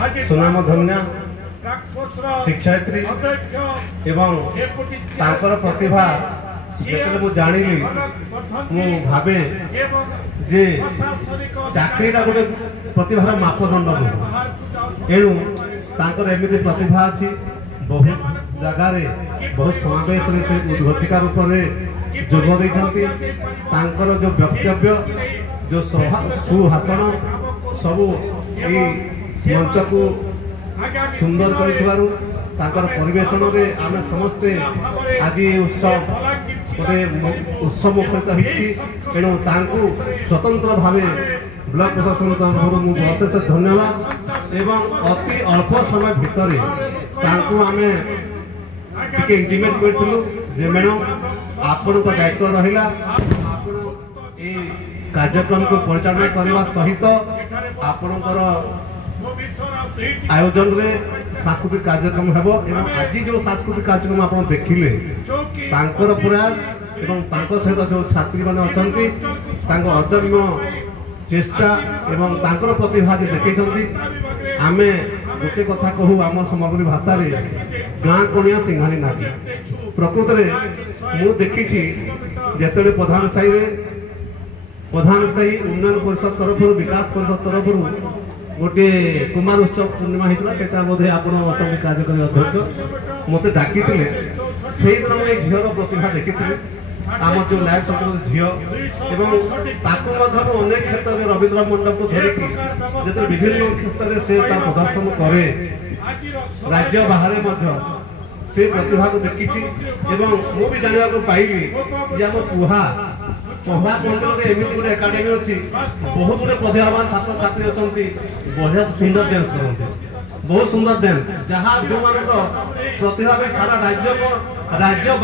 सुनाम धन्य शिक्षयित्री एवं तांकर प्रतिभा जेतले मु जानिली मु भाबे जे चाकरीटा गोटे प्रतिभार मापदंड नुह एणु तांकर एमिति प्रतिभा अछि बहुत जगार बहुत समावेश से उद्घोषिका रूप में जोग देइछंती तांकर जो वक्तव्य जो सुभाषण सबू ए मंच को सुंदर करिथबारु तांकर परिवेशन रे आमे समस्ते आज उत्सव गोटे उत्सव मुखरित होइछि एणु तांकु स्वतंत्र भावे ब्लॉक प्रशासन तरफ अशेष धन्यवाद एवं अति अल्प समय भितर तांकु आमे टिके इंटीमेट करथिलु जे मैडम आपण को दायित्व रहिला आपण ए कार्यक्रम को परिचालन करबा सहित आपणकर आयोजन रे सांस्कृतिक कार्यक्रम हेबो एवं आज जो सांस्कृतिक कार्यक्रम आपण देखिले तांकर प्रयास एवं तांको सहित जो छात्री माने अछंती तांको अदम्य चेष्टा एवं तांकर प्रतिभा जे देखैछंती आमे गोटे कथा कहू आम समग्री भाषा रे गाँ कोणिया सिंघाणी नागी प्रकृत रे मु देखिछि जेतले प्रधान साही उन्नयन परिषद तरफ विकास परिषद तरफ गोटे कुमार उत्सव पूर्णिमा होता सेटा बोधे आपण अचंबी कार्यकारी अध्यक्ष मते डाकी से दिन मुझे झीर प्रतिभा देखी आम जो नायक संप्रदाय झील एवं ताकू अनेक क्षेत्र में रवींद्र मंडप को धरिकी जो विभिन्न क्षेत्र में से प्रदर्शन करे राज्य बाहर से प्रतिभा को देखी मुझे जानवा पाइली जे आम पुहा पढ़ा केन्द्र एमती गोटे एकाडेमी अच्छी बहुत गुटे प्रतिभावान छात्र छात्री अच्छा बढ़िया सुंदर डांस करते बहुत सुंदर डांस जहाँ जो मान प्रतिभा सारा राज्य